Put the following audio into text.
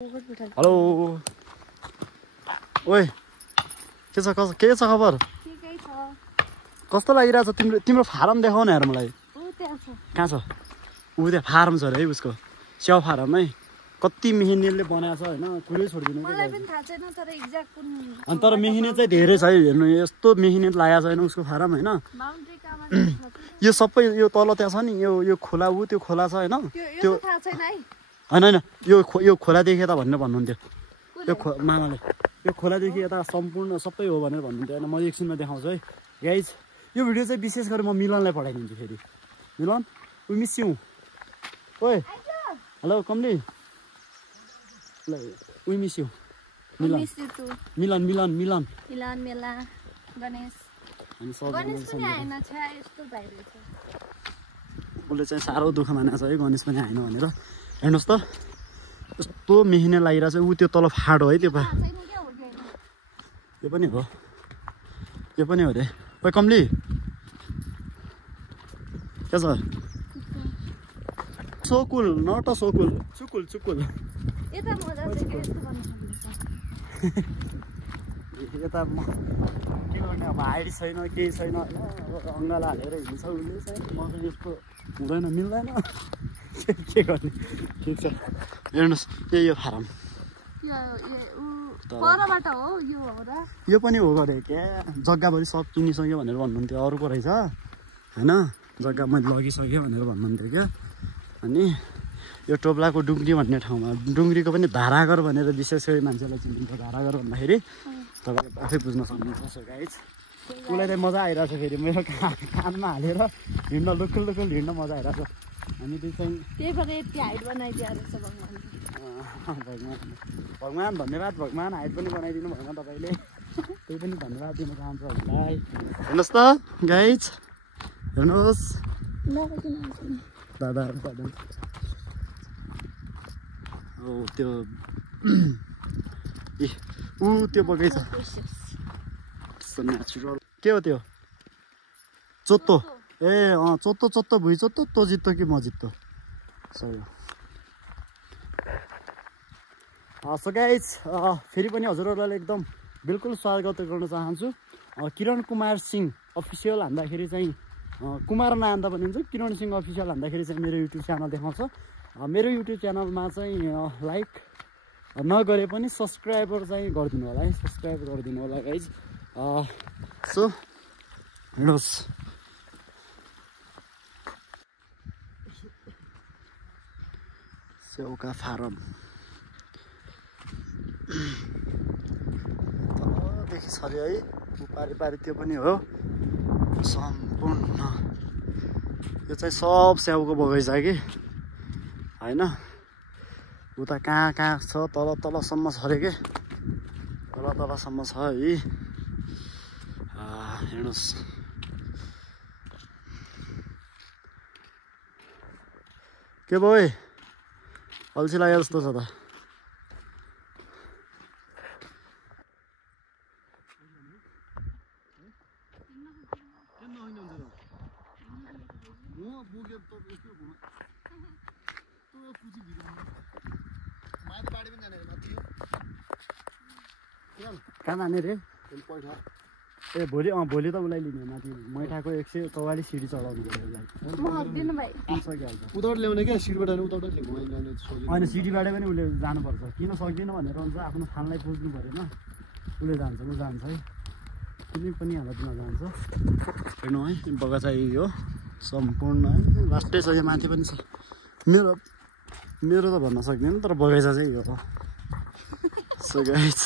hello ओए के छ खबर कस्तो लागिरहेछ तिम्रो फारम देखाउ न यार मलाई कहाँ छ उ त्यहाँ फारम छ रे उसको स्याउ फारम है कति मेहनतले बनाएको छ हैन कुरै छोड्दिनु मलाई पनि थाहा छैन तर एक्ज्याक्ट कुन अनि तर मेहनत चाहिँ धेरै छ हेर्नु यस्तो मेहनत लागेको छैन उसको फारम हैन बाउन्ड्री कामा यो सबै यो तल त्यहाँ छ नि यो खोला उ त्यो खोला छ हैन त्यो थाहा छैन है हैन यो खोलादेखि यता भनेर भन्नुहुन्थ्यो यो मामाले यो खोलादेखि यता सम्पूर्ण सबै हो भनेर भन्नुहुन्थ्यो हैन म एकछिनमा देखाउँछु है गाइज यो भिडियो चाहिँ विशेष गरी म मिलनलाई पठाइदिन्छु फेरि मिलन वी मिस यू ओए hello Kamli we miss you मिलन मिलन मिलन मिलन मिलन मेला गणेश अनि सब गणेश पनि आएन छ यस्तो भइरहेछ उसले चाहिँ साह्रो दुःख मानेको छ है गणेश पनि आएन भनेर हेर्नुहोस् त यस्तो मेहनत लागिरहेछ ऊ त्यो तल फाडो है त्यो यो पनि हो रे ओइ कमली के छ सोकुल नट सोकुल चुकुल चुकुल यता मजा चाहिँ के यस्तो गर्न सक्नुहुन्छ यता म के गर्ने अब हाइट छैन केही छैन होइन अङ्गाला हालेर हिँड्छ उसले चाहिँ म चाहिँ यस्तो हुँदैन मिल्दैन के गर्ने ठिक छ हेर्नुहोस् यो फारम परबाट हो यो हो र यो पनि हो गरे क्या जग्गाभरि सब किनिसक्यो भनेर भन्नुहुन्थ्यो अरूको रहेछ होइन जग्गा मैले लगिसकेँ भनेर भन्नुहुन्थ्यो क्या अनि यो टोप्लाको डुङ्ग्री भन्ने ठाउँमा डुङ्ग्रीको पनि धारागर भनेर विशेष गरी मान्छेलाई चिनिन्छ धारागर भन्दाखेरि तपाईँले आफै बुझ्न सक्नुहुन्छ सो गाइज उसलाई चाहिँ मजा आइरहेको छ फेरि मेरो कानमा हालेर हिँड्न लुकुल लुकुल हिँड्न मजा आइरहेको छ हामी चाहिँ त्यही भएर यति हाइट बनाइदिएको रहेछ भगवान् धन्यवाद भगवान् हाइट पनि बनाइदिनु भएन तपाईँले त्यही पनि धन्यवाद दिन चाहन्छु हजुरलाई हेर्नुहोस् त गाइज हेर्नुहोस् दादा हो त्यो ऊ त्यो बगैँचा नेचुरल के हो त्यो चोत्तो ए चोत्तो भुइँ चोत्तो तँ जित्तो कि म जित्तो सही सो गाइज फेरि पनि हजुरहरूलाई एकदम बिल्कुल स्वागत गर्न चाहन्छु किरण कुमार सिंह अफिसियल हान्दाखेरि चाहिँ कुमार नहान्दा पनि हुन्छ किरण सिंह अफिसियल हान्दाखेरि चाहिँ मेरो युट्युब च्यानल देखाउँछ मेरो युट्युब च्यानलमा चाहिँ लाइक नगरे पनि सब्सक्राइबर चाहिँ गरिदिनु होला है सब्सक्राइब गरिदिनु होला गाइज सो हेर्नुहोस् स्याउका फारम तलदेखि छर्यो है पारी त्यो पनि हो सम्पूर्ण यो चाहिँ सब स्याउको बगैँचा कि होइन उता कहाँ छ तलसम्म छर्यो कि तलसम्म छ है हेर्नुहोस् के भयो अल्छी लाग्यो जस्तो छ त कहाँ जाने रे ए भोलि त उसलाई लिने माथि मैठाको 144 सिडी चढाउनु उताबाट ल्याउने क्या सिडीबाट होइन सिडीबाट पनि उसले जानुपर्छ किन सक्दिनँ भनेर हुन्छ आफ्नो फानलाई पुज्नु परेन उसले जान्छ ऊ जान्छ है कुनै पनि हालतमा जान्छ हेर्नु है बगैँचा यो सम्पूर्ण है लास्टै छ यो माथि पनि छ मेरो त भन्न सक्दिनँ तर बगैँचा चाहिँ यो हो सो गाइज